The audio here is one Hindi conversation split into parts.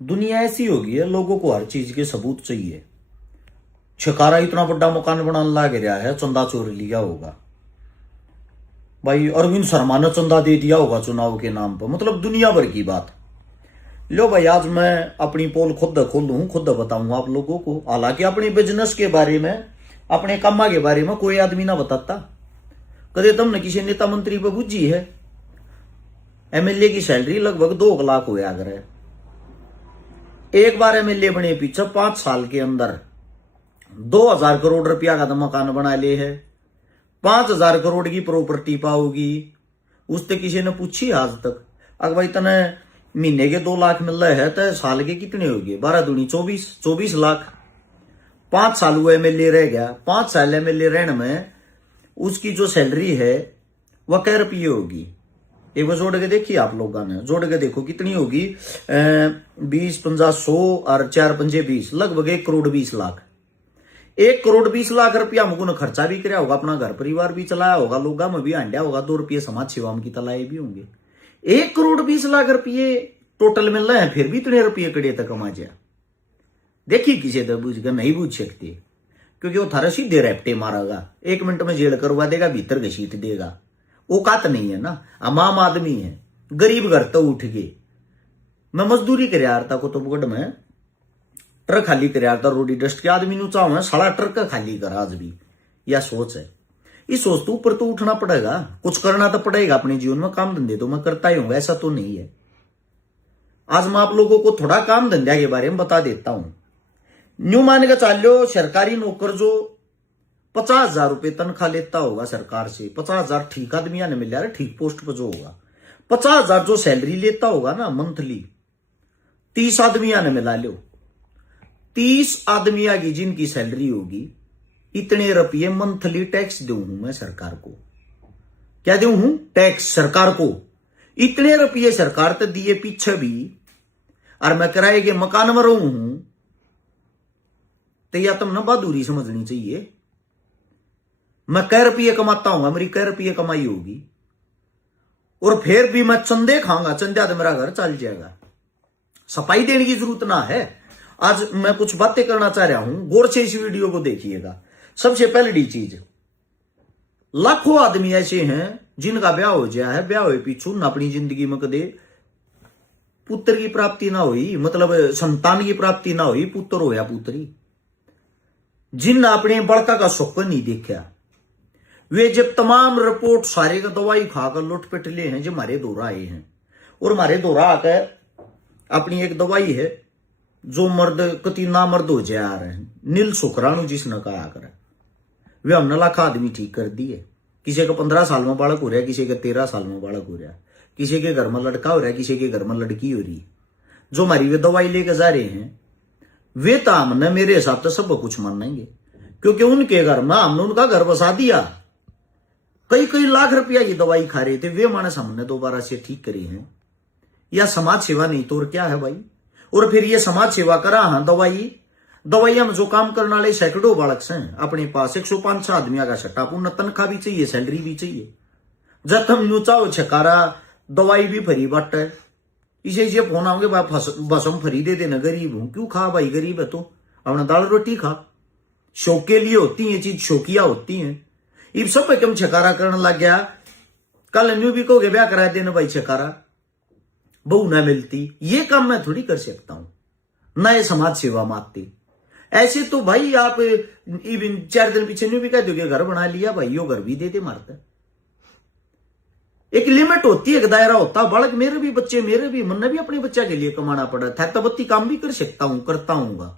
दुनिया ऐसी हो गई है, लोगों को हर चीज के सबूत चाहिए। छकारा इतना बड़ा मकान बनाने लाग रहा है, चंदा चोर लिया होगा भाई, अरविंद शर्मा ने चंदा दे दिया होगा चुनाव के नाम पर, मतलब दुनिया भर की बात। लो भाई, आज मैं अपनी पोल खुद खोलूं, खुद बताऊंगा आप लोगों को। हालांकि अपने बिजनेस के बारे में, अपने कम्मा के बारे में कोई आदमी ना बताता। कदे तुमने किसी नेता मंत्री पर बुझी है? एमएलए की सैलरी लगभग 2 लाख होया करे। एक बार एमएलए बने पीछे 5 साल के अंदर 2000 करोड़ रुपया का तो मकान बना ले है। 5000 करोड़ की प्रॉपर्टी पाओगी। उससे किसी ने पूछी आज तक? अगर भाई तने महीने के 2 लाख मिल रहे है तो साल के कितने हो गए? 12 दूनी 24 लाख। 5 साल वो एमएलए रह गया। 5 साल एमएलए रहने में उसकी जो सैलरी है वह कै रुपये होगी? एक बार जोड़ के देखिए, आप लोगों ने जोड़ के देखो कितनी होगी। 20, 50, 100 और 4 पंजे 20, लगभग 1 करोड़ 20 लाख। 1 करोड़ 20 लाख रुपया हमको ने खर्चा भी कराया होगा, अपना घर परिवार भी चलाया होगा, लोगा में भी आंडिया होगा, 2 रुपये समाज सेवा में की तलाए भी होंगे। 1 करोड़ 20 लाख रुपये टोटल मिल रहे हैं, फिर भी इतने रुपये कड़े तक कमा जाए। देखिए किसी तरह बुझ कर नहीं बुझ सकते, क्योंकि वो थारा सीधे रैप्टे मारेगा, 1 मिनट में जेल करवा देगा, भीतर घसीट देगा। औकात नहीं है ना, हम आम आदमी है, गरीब घर तो उठ गए। मैं मजदूरी कर रहा था कुतुबगढ़ में, ट्रक खाली कर रहा था रोडी डस्ट के। आदमी नु चाहो सारा ट्रक खाली कर आज भी, यह सोच है। इस सोच तो ऊपर तो उठना पड़ेगा, कुछ करना तो पड़ेगा अपने जीवन में। काम धंधे तो मैं करता ही हूं, ऐसा तो नहीं है। आज मैं आप लोगों को थोड़ा काम धंधा के बारे में बता देता हूं। न्यू मान के चालो, सरकारी नौकर जो 50,000 रुपये तनख्वाह लेता होगा सरकार से, 50,000 ठीक आदमी ने मिल रहा, ठीक पोस्ट पर जो होगा, 50,000 जो सैलरी लेता होगा ना मंथली, 30 आदमिया ने मिला लो। 30 आदमिया की जिनकी सैलरी होगी, इतने रुपये मंथली टैक्स दूं हूं मैं सरकार को। क्या दूं हूं? टैक्स सरकार को। इतने रुपये सरकार तो दिए पीछे भी, और मैं किराए के मकान में रहूं हूं, तो या तुमने बहादुरी समझनी चाहिए। मैं कै रुपये कमाता हूं, मेरी कै रुपये कमाई होगी, और फिर भी मैं चंदे खाऊंगा, चंदा तो मेरा घर चल जाएगा। सफाई देने की जरूरत ना है। आज मैं कुछ बातें करना चाह रहा हूं, गौर से इस वीडियो को देखिएगा। सबसे पहली चीज, लाखों आदमी ऐसे हैं जिनका ब्याह हो गया है, ब्याह हुए पीछू न अपनी जिंदगी में कदे पुत्र की प्राप्ति ना हुई, मतलब संतान की प्राप्ति ना हुई, पुत्र होया पुत्री। जिन अपने बड़का का स्वप्न नहीं देखा, वे जब तमाम रिपोर्ट सारे का दवाई खाकर लुट पिटले हैं, जो हमारे दौरा आए हैं। और हमारे दौरा आकर अपनी एक दवाई है जो मर्द कति ना मर्द हो जा रहे हैं, नील शुक्राणु जिसने कहा कर, वे हमने लाख आदमी ठीक कर दिए। किसी का 15 साल में बालक हो रहा है, किसी का 13 साल में बालक हो रहा है, किसी के घर में लड़का हो रहा है, किसी के घर में लड़की हो रही। जो हमारी वे दवाई लेकर जा रहे हैं, वे तो हमने मेरे हिसाब से सब कुछ मानेंगे, क्योंकि उनके घर में हमने उनका घर बसा दिया। कई कई लाख रुपया की दवाई खा रहे थे, वे मानस हमने दोबारा से ठीक करे हैं। या समाज सेवा नहीं तो और क्या है भाई? और फिर ये समाज सेवा करा, हाँ दवाई हम जो काम करने वाले सैकड़ों बालक हैं अपने पास, 105 आदमिया का सट्टा, पूर्ण तनख्वाह भी चाहिए, सैलरी भी चाहिए। जब हम न्यू चाहो छकारा दवाई भी फ्री बट है, इसे फोन आओगे बस हम फ्री दे देना, गरीब हूं क्यों खा भाई, गरीब है तो अपना दाल रोटी खा। शौक के लिए होती है चीज, शौकिया होती है। इब सब कम छकारा करने लग गया। कल न्यू भी कहोगे ब्याह करा देना भाई, छकारा बहू ना मिलती, ये काम मैं थोड़ी कर सकता हूं, नए समाज सेवा मारती। ऐसे तो भाई आप इवन 4 दिन पीछे न्यू भी कह दोगे घर बना लिया भाई, यो घर भी दे दे मारता। एक लिमिट होती है, एक दायरा होता। बालक मेरे भी बच्चे, मेरे भी मन भी अपने बच्चा के लिए कमाना पड़ा था, तब बत्ती काम भी कर सकता हूं, करता हूँ।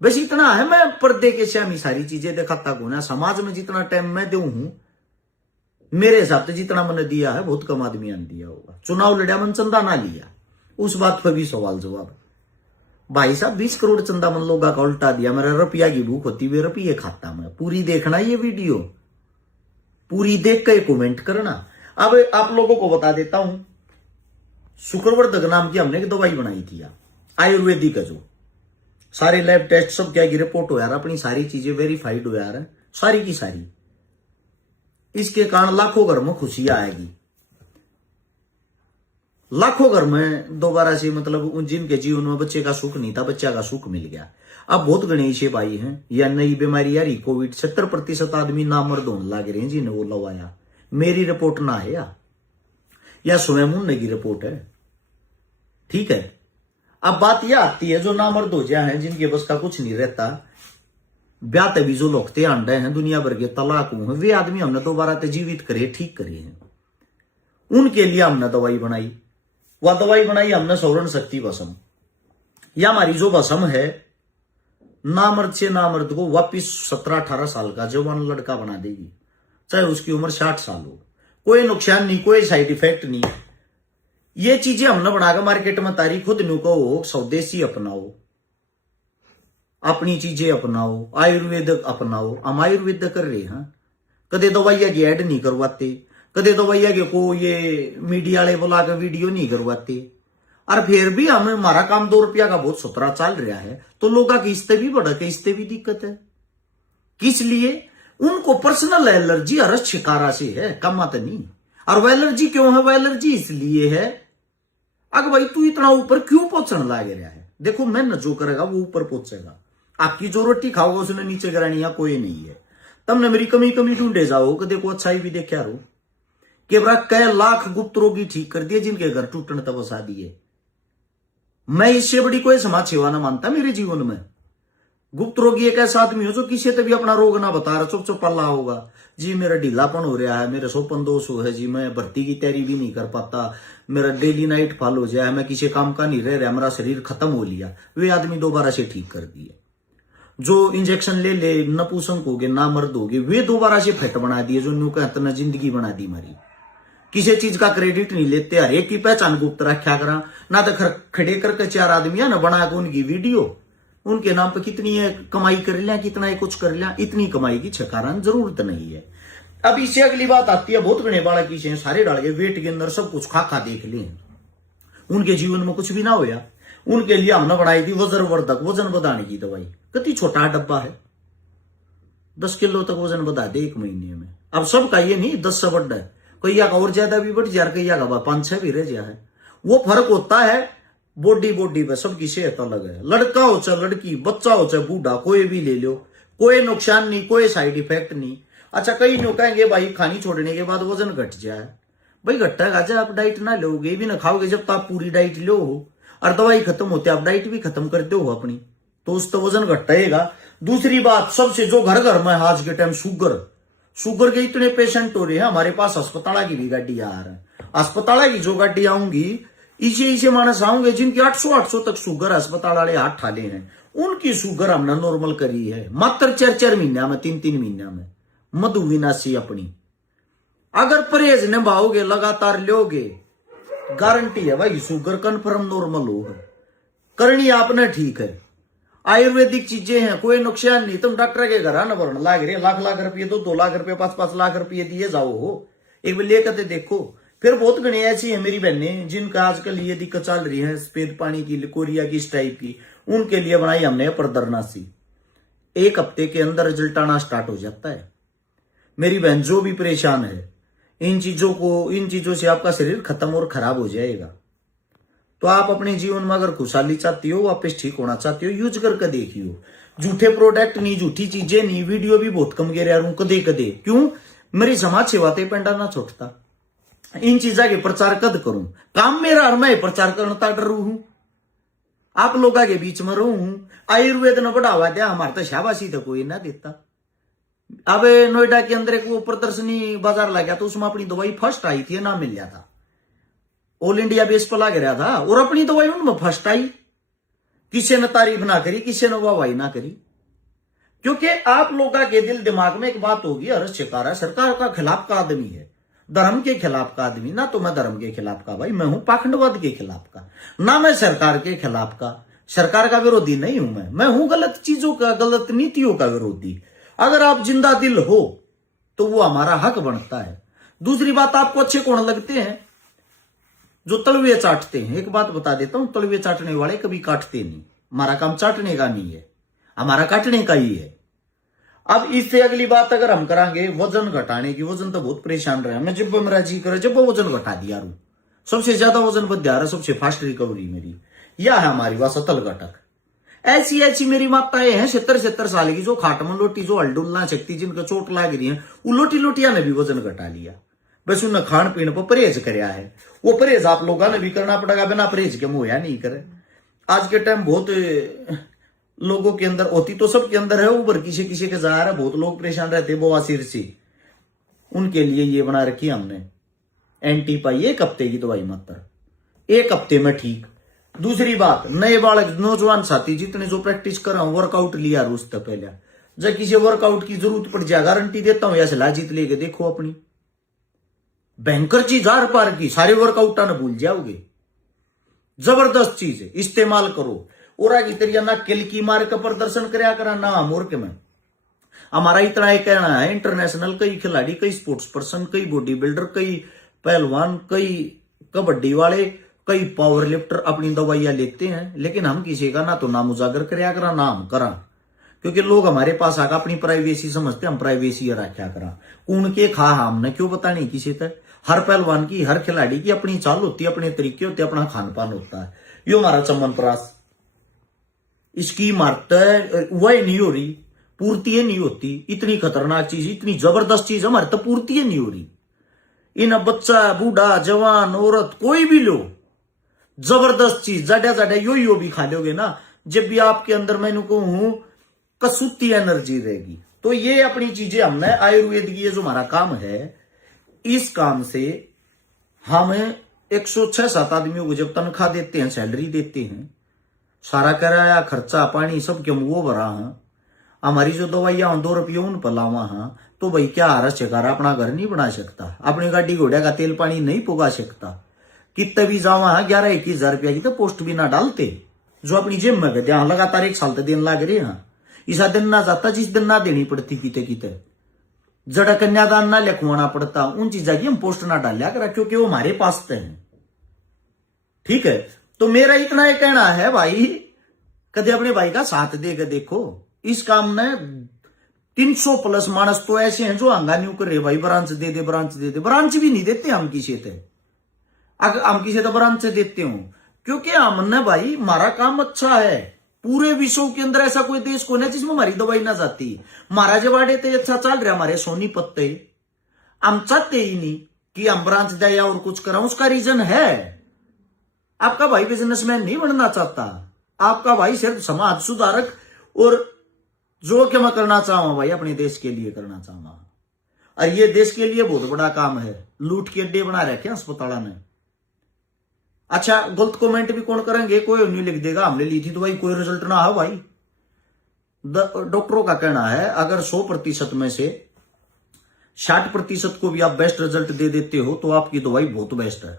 बस इतना है, मैं पर्दे के श्यामी सारी चीजें दिखाता हूं ना। समाज में जितना टाइम मैं दू हूं, मेरे हिसाब से जितना मैंने दिया है बहुत कम आदमी ने दिया होगा। चुनाव लड़ा मन चंदा ना लिया, उस बात पर भी सवाल जवाब। भाई साहब 20 करोड़ चंदा मन लोगों का उल्टा दिया। मेरा रुपया की भूख होती, वे रुपये खाता मैं। पूरी देखना ये वीडियो, पूरी देख के कमेंट करना। अब आप लोगों को बता देता हूं, शुक्रवर्धक नाम की हमने एक दवाई बनाई थी आयुर्वेदिक का, जो सारे लैब टेस्ट सब क्या की रिपोर्ट हो यार, अपनी सारी चीजें वेरीफाइड हो यार, सारी की सारी। इसके कारण लाखों घर में खुशियां आएगी। लाखों घर में दोबारा से मतलब जिनके जीवन में बच्चे का सुख नहीं था, बच्चा का सुख मिल गया। अब बहुत गणेश भाई हैं या नई बीमारी आ रही कोविड, 70% आदमी नामर्द होने लग रहे हैं जिन्हें वो लवाया। मेरी रिपोर्ट ना है या स्वयं उन्होंने की रिपोर्ट है, ठीक है। अब बात यह आती है जो नामर्द हो जाए हैं, जिनके बस का कुछ नहीं रहता, ब्याह तभी जो लोगते अंडे हैं दुनिया भर के तलाक हुए हैं, वे आदमी हमने दोबारा ते जीवित करे, ठीक करे हैं। उनके लिए हमने दवाई बनाई, वह दवाई बनाई हमने सौरण शक्ति भस्म। या हमारी जो भस्म है नामर्द से नामर्द को वापिस 17-18 साल का जवान लड़का बना देगी, चाहे उसकी उम्र 60 साल हो। कोई नुकसान नहीं, कोई साइड इफेक्ट नहीं। ये चीजें हमने बनाकर मार्केट में तारी, खुद नु कहो स्वदेशी अपनाओ, अपनी चीजें अपनाओ, आयुर्वेद अपनाओ। हम आयुर्वेद कर रहे हैं, कदे दवाइया की ऐड नहीं करवाते, कदे दवाइया के को ये मीडिया वाले बुला के वीडियो नहीं करवाते। और फिर भी हमें हमारा काम 2 रुपया का बहुत सुथरा चल रहा है, तो लोगों की इससे भी बढ़ के इससे भी दिक्कत है। किस लिए? उनको पर्सनल एलर्जी और शिकारा से है, कमात नहीं। और वह एलर्जी क्यों है? वह एलर्जी इसलिए है, अगर भाई तू इतना ऊपर क्यों पहुंचने लग रहा है? देखो मेहनत जो करेगा वो ऊपर पहुंचेगा। आपकी जो रोटी खाओगे उसने नीचे गिरानी या कोई नहीं है। तुमने मेरी कमी ढूंढे जाओ कि देखो अच्छाई भी देखा रो कि बड़ा कई लाख गुप्त रोगी ठीक कर दिए, जिनके घर टूटने तब बसा दिए। मैं इससे बड़ी कोई समाज सेवा ना मानता मेरे जीवन में। गुप्त रोगी एक ऐसा आदमी हो जो किसी से भी अपना रोग ना बता रहा, चुप चुप पल्ला होगा जी, मेरा ढीलापन हो रहा है, मेरे सोपन दोष है जी, मैं भर्ती की तैयारी भी नहीं कर पाता, मेरा डेली नाइट फॉल हो जाए, मैं किसी काम का नहीं रह रहा, मेरा शरीर खत्म हो लिया। वे आदमी दोबारा से ठीक कर दिए। जो इंजेक्शन ले ले नपुंसक हो गए, नामर्द हो गए, वे दोबारा से फिट बना दिए। जो न्यू कहते ना जिंदगी बना दी हमारी, किसी चीज का क्रेडिट नहीं लेते, हर एक की पहचान गुप्त रखा करा ना। तो खड़े करके 4 आदमी ना बना के उनकी वीडियो, उनके नाम पे कितनी है कमाई कर लिया, कितना है कुछ कर लिया, इतनी कमाई की छकारण जरूरत नहीं है। अब इससे अगली बात आती है, बहुत घने बालक की सारे डाल के वेट के अंदर सब कुछ खा देख लिए, उनके जीवन में कुछ भी ना होया। उनके लिए हमने बनाई थी वज्रवर्धक, वजन बढ़ाने की दवाई। कितनी छोटा डब्बा है, 10 किलो तक वजन बढ़ा दे 1 महीने में। अब सबका ये नहीं 10 से बढ़ा है, कैया का और ज्यादा भी बढ़ जा, कैया का 5-6 भी रह जा है। वो फर्क होता है बॉडी पे, सबकी सेहत अलग है। लड़का हो चाहे लड़की, बच्चा हो चाहे बूढ़ा, कोई भी ले लो, कोई नुकसान नहीं, कोई साइड इफेक्ट नहीं। अच्छा कई लोग कहेंगे भाई खानी छोड़ने के बाद वजन घट जाए, भाई घटेगा जब आप डाइट ना लोगे भी ना खाओगे, जब तो आप पूरी डाइट लो हो और दवाई खत्म होती है आप डाइट भी खत्म करते हो अपनी, तो उससे वजन घटेगा। दूसरी बात, सबसे जो घर घर में आज के टाइम शुगर के इतने पेशेंट हो रहे हैं, हमारे पास अस्पताल की भी गाड़ी आ रहा है। अस्पताल की जो गाड़ी आऊंगी, इसे मानस आऊंगे जिनकी 800 तक शुगर अस्पताल वाले हाथ ठाले हैं, उनकी शुगर हमने नॉर्मल करी है मात्र 4 महीना में, 3 महीना में। मधुविनाशी अपनी अगर परहेज निभाओगे, लगातार लोगे, गारंटी है भाई शुगर कन्फर्म नॉर्मल होगा। करनी आपने ठीक है, आयुर्वेदिक चीजें हैं, कोई नुकसान नहीं। तुम डॉक्टर के घर आना भरना लाग रहे, लाख रुपये, 2 लाख रुपये, 5 लाख रुपये दिए जाओ हो, एक बार लेकर देखो। फिर बहुत घनी ऐसी है मेरी बहनें जिनका आजकल ये दिक्कत चल रही है, सफेद पानी की, कोरिया की, इस टाइप की, उनके लिए बनाई हमने परदरनासी। 1 हफ्ते के अंदर रिजल्ट आना स्टार्ट हो जाता है। मेरी बहन जो भी परेशान है, इन चीजों से आपका शरीर खत्म और खराब हो जाएगा। तो आप अपने जीवन में अगर खुशहाली चाहती हो, वापस ठीक होना चाहती हो, यूज करके देखियो। झूठे प्रोडक्ट नहीं, झूठी चीजें नहीं, वीडियो भी बहुत कम गिर रहा हूं कदे कदे, क्यों? मेरी समाज सेवा ते पेंडा ना छोड़ता, इन चीजा के प्रचार कद करूं, काम मेरा और मैं प्रचार करना डरू हूं, आप लोगों के बीच में रहूं। आयुर्वेद ने बढ़ावा दिया, हमारे तो शाबाशी तो कोई ना देता। अब नोएडा के अंदर एक वो प्रदर्शनी बाजार लग गया, तो उसमें अपनी दवाई फर्स्ट आई थी, ना मिल गया था, ऑल इंडिया बेस पर लग रहा था, और अपनी दवाई उनमें फर्स्ट आई। किसी ने तारीफ ना करी, किसी ने वाहवाही ना करी, क्योंकि आप लोगों के दिल दिमाग में एक बात होगी, अरे शिकारा सरकार का खिलाफ का आदमी है, धर्म के खिलाफ का आदमी। ना तो मैं धर्म के खिलाफ का भाई, मैं हूं पाखंडवाद के खिलाफ का, ना मैं सरकार के खिलाफ का, सरकार का विरोधी नहीं हूं मैं हूं गलत चीजों का, गलत नीतियों का विरोधी। अगर आप जिंदा दिल हो तो वो हमारा हक बनता है। दूसरी बात, आपको अच्छे कौन लगते हैं? जो तलवे चाटते हैं। एक बात बता देता हूं, तलवे चाटने वाले कभी काटते नहीं, हमारा काम चाटने का नहीं है, हमारा काटने का ही है। अब इससे अगली बात अगर हम करांगे वजन घटाने की, वजन तो बहुत परेशान रहे, मैं जब मेरा जी करे जब वजन घटा दिया रू, सबसे ज्यादा वजन बढ़ जा रहा, सबसे फास्ट रिकवरी मेरी। यह है हमारी बात अतल घटक। ऐसी ऐसी मेरी माताएं हैं 70-70 साल की, जो खाट में लोटी, जो हलडुल ना सकती, जिनको चोट लाग रही है, वो लोटी लोटिया ने भी वजन घटा लिया। बस उन्हें खान पीने पर परहेज कराया है। वो परहेज आप लोगों ने भी करना पड़ेगा, बिना परहेज के मुहैया नहीं करे। आज के टाइम बहुत लोगों के अंदर होती तो सबके अंदर है, ऊपर किसी किसी के जा रहा है। बहुत लोग परेशान रहते बवासीर से, उनके लिए ये बना रखी हमने एंटी पाई, 1 हफ्ते की दवाई मात्र, 1 हफ्ते में ठीक। दूसरी बात, नए बालक नौजवान साथी जितने जो प्रैक्टिस कर रहा हूं, वर्कआउट लिया उससे पहले, जब किसी वर्कआउट की जरूरत पड़ जाए गारंटी देता हूं, या सलाह जीत लेके देखो अपनी, भयंकर चीज आर पार की, सारे वर्कआउट ना भूल जाओगे। जबरदस्त चीज है, इस्तेमाल करो। और की तरिया ना किल की मार का प्रदर्शन कराया करा ना मूर्ख में। हमारा इतना ही कहना है, इंटरनेशनल कई खिलाड़ी, कई स्पोर्ट्स पर्सन, कई बॉडी बिल्डर, कई पहलवान, कई कबड्डी वाले, कई पावर लिफ्टर अपनी दवाइयां लेते हैं, लेकिन हम किसी का ना तो नाम उजागर कराया करा ना हम करा, क्योंकि लोग हमारे पास आकर अपनी प्राइवेसी समझते, हम प्राइवेसी रखा करा। कौन के खा हमने क्यों पता नहीं किसी तक। हर पहलवान की, हर खिलाड़ी की अपनी चाल होती है, अपने तरीके होते हैं, अपना खान पान होता है। यो हमारा चमन प्रास, इसकी इमारत वह नहीं हो रही, पूर्ति नहीं होती। इतनी खतरनाक चीज, इतनी जबरदस्त चीज हमारे तो पूर्ति नहीं हो रही। इन बच्चा, बूढ़ा, जवान, औरत, कोई भी लो, जबरदस्त चीज जाडा जाडा यो भी खा लोगे ना, जब भी आपके अंदर मैंने कहूं कसूती एनर्जी रहेगी। तो ये अपनी चीजें हमने आयुर्वेद की, ये जो हमारा काम है, इस काम से हम 106-7 आदमियों को जब तनख्वाह देते हैं, सैलरी देते हैं, सारा किराया खर्चा पानी सब के वो भरा है। हमारी जो दवाइयां 2 रुपये उन पर लावा है, तो भाई क्या हारा शिकारा अपना घर नहीं बना सकता, अपनी गाड़ी घोड़े का तेल पानी नहीं पुगा सकता। कितने भी जावा है 11-21 हजार रुपया की तो पोस्ट भी ना डालते, जो अपनी जेब में गए लगातार 1 साल तक दिन लाग रहे हैं। ऐसा दिन ना जाता जिस दिन ना देनी पड़ती, किते किते जड़ा कन्यादान ना लिखवाना पड़ता, उन चीजा की हम पोस्ट ना डालिया करा, क्योंकि वो हमारे पास है। ठीक है, तो मेरा इतना ही कहना है भाई, कदे अपने भाई का साथ देकर देखो। इस काम में 300+ मानस तो ऐसे हैं जो हंगा नहीं कर रहे, भाई ब्रांच दे दे, ब्रांच दे दे। ब्रांच भी नहीं देते हम किसी से, अगर हम किसी तो ब्रांच से देते हो, क्योंकि हमने भाई हमारा काम अच्छा है। पूरे विश्व के अंदर ऐसा कोई देश को नहीं जिसमें हमारी दवाई ना जाती। महाराज जवाड़े तो अच्छा चल रहा हमारे सोनीपत, हम चाहते ही नहीं कि हम ब्रांच दे या और कुछ करा। उसका रीजन है, आपका भाई बिजनेसमैन नहीं बनना चाहता, आपका भाई सिर्फ समाज सुधारक और जो कि मैं करना चाहूंगा भाई अपने देश के लिए करना चाहूंगा। और ये देश के लिए बहुत बड़ा काम है, लूट के अड्डे बना रखे अस्पताल में। अच्छा, गलत कमेंट भी कौन करेंगे, कोई नहीं लिख देगा हमने ली थी तो भाई कोई रिजल्ट ना हो भाई। डॉक्टरों का कहना है अगर 100% में से 60% को भी आप बेस्ट रिजल्ट दे देते हो तो आपकी दवाई बहुत बेस्ट है।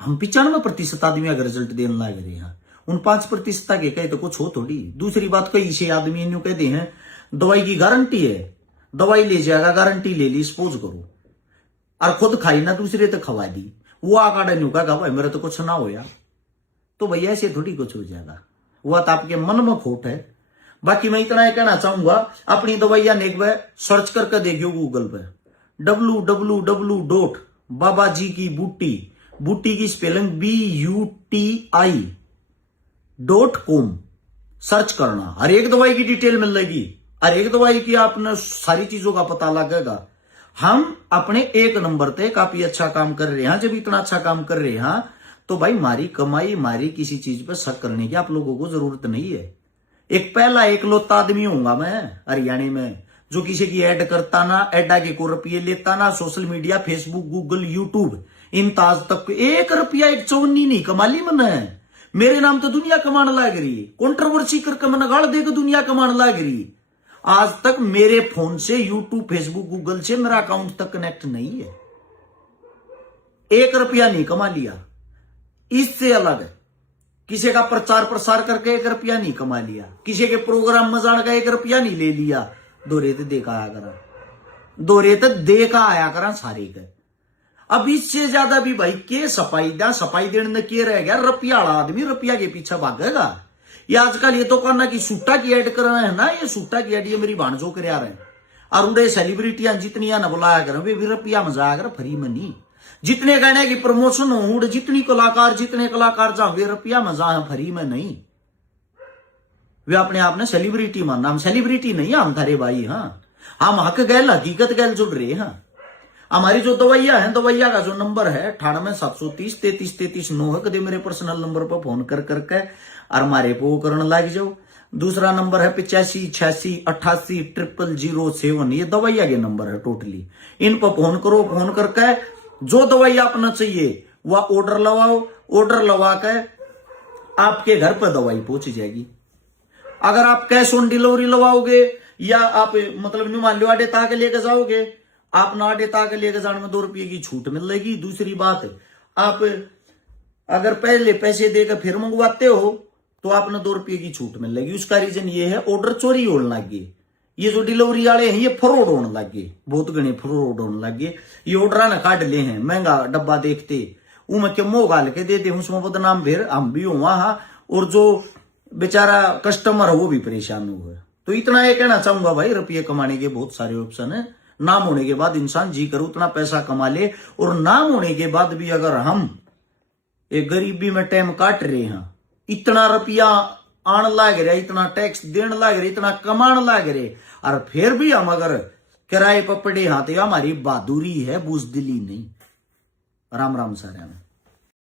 हम 95% आदमी अगर रिजल्ट देने लग रहे हैं, उन 5% के कहे तो कुछ हो थोड़ी। दूसरी बात, कई से आदमी यूं कहते हैं दवाई की गारंटी है, दवाई ले जाएगा गारंटी ले ली, सपोज करो, और खुद खाई ना दूसरे तो खवा दी, वो आकाड़ा नहीं कहा भाई मेरा तो कुछ ना होया, तो भैया ऐसे थोड़ी कुछ हो जाएगा। वह तो आपके मन में खोट है। बाकी मैं इतना ही कहना चाहूंगा, अपनी दवाइयां एक बार सर्च करके देखियो गूगल पे, www.बाबाजी की बूटी, बूटी की स्पेलिंग BUTI.com सर्च करना, हर एक दवाई की डिटेल मिल जाएगी, हर एक दवाई की आपने सारी चीजों का पता लगेगा। हम अपने 1 नंबर पे काफी अच्छा काम कर रहे हैं। जब इतना अच्छा काम कर रहे हैं तो भाई मारी कमाई, मारी किसी चीज पर शक करने की आप लोगों को जरूरत नहीं है। एक पहला एकलौता आदमी होऊंगा मैं हरियाणा में जो किसी की ऐड करता ना, ऐड आगे को रुपये लेता ना, social media, Facebook, Google, YouTube, इन ताज तक 1 रुपया 1 चौनी नहीं कमा ली मैंने। मेरे नाम तो दुनिया कमाने लग रही, कंट्रोवर्सी करके मैंने गाड़ देकर दुनिया कमाने लग रही। आज तक मेरे फोन से यूट्यूब, फेसबुक, गूगल से मेरा अकाउंट तक कनेक्ट नहीं है, 1 रुपया नहीं कमा लिया। इससे अलग है, किसी का प्रचार प्रसार करके 1 रुपया नहीं कमा लिया, किसी के प्रोग्राम में जाने का 1 रुपया नहीं ले लिया। दोरे तो देखा आया करा, दोरे तो देखा आया करा सारे के। अब इससे ज्यादा भी भाई के सफाई देने के रह गया, रुपया वाला आदमी रुपया के पीछे भागेगा। ये आजकल ये तो करना कि सूटा की ऐड कर रहे हैं ना, ये सूटा की ऐड ये मेरी भाणजो कर रहे हैं, और उन्हें सेलिब्रिटियां जितनी ना बुलाया कर, वे भी रुपया में जाया कर, फ्री में नहीं। जितने गाने की प्रमोशन हो, जितने कलाकार जाओगे रुपया में जा फ्री में नहीं। वे अपने आप ने सेलिब्रिटी मानना, हम सेलिब्रिटी नहीं हम थारे भाई। हाँ, हम हक गैल हकीकत गैल जुड़ रहे हैं। हमारी जो दवाइयां हैं, दवाइया का जो नंबर है 98-730-33-33-9 है। कदे मेरे पर्सनल नंबर पर फोन कर करके और मारे पे वो करने लग जाओ। दूसरा नंबर है 85-86-88-000-7। ये दवाइया के नंबर है टोटली। इन पर फोन करो, फोन करके जो दवाई अपना चाहिए वह ऑर्डर लगाओ। ऑर्डर लगा के आपके घर पर दवाई पहुंच जाएगी। अगर आप कैश ऑन डिलीवरी लगाओगे या आप मतलब मान लो आडे ताके लेके जाओगे, आप ना आडे ताके लेके जाने में 2 रुपये की छूट मिलेगी। दूसरी बात, आप अगर पहले पैसे देकर फिर मंगवाते हो तो आपने 2 रुपये की छूट मिलेगी। उसका रीजन ये है ऑर्डर चोरी होने लगे। ये जो डिलीवरी वाले हैं ये फ्रॉड होने लगे, बहुत गणे फ्रॉड होने लगे। ये ऑर्डर ना काट ले हैं, महंगा डब्बा देखते उमें के मोह गाल के देते, उसमें बदनाम फिर हम भी हुआ। और जो बेचारा कस्टमर है वो भी परेशान हुआ। तो इतना ये कहना चाहूंगा भाई, रुपये कमाने के बहुत सारे ऑप्शन है। नाम होने के बाद इंसान जी कर उतना पैसा कमा ले, और नाम होने के बाद भी अगर हम एक गरीबी में टाइम काट रहे हैं, इतना रुपया आन लाग रहा, इतना टैक्स देने लाग रहे, इतना कमान लाग रहे, और फिर भी हम अगर किराए पर पड़े हाथ, हमारी बहादुरी है, बुजदिली नहीं। राम राम सारे में।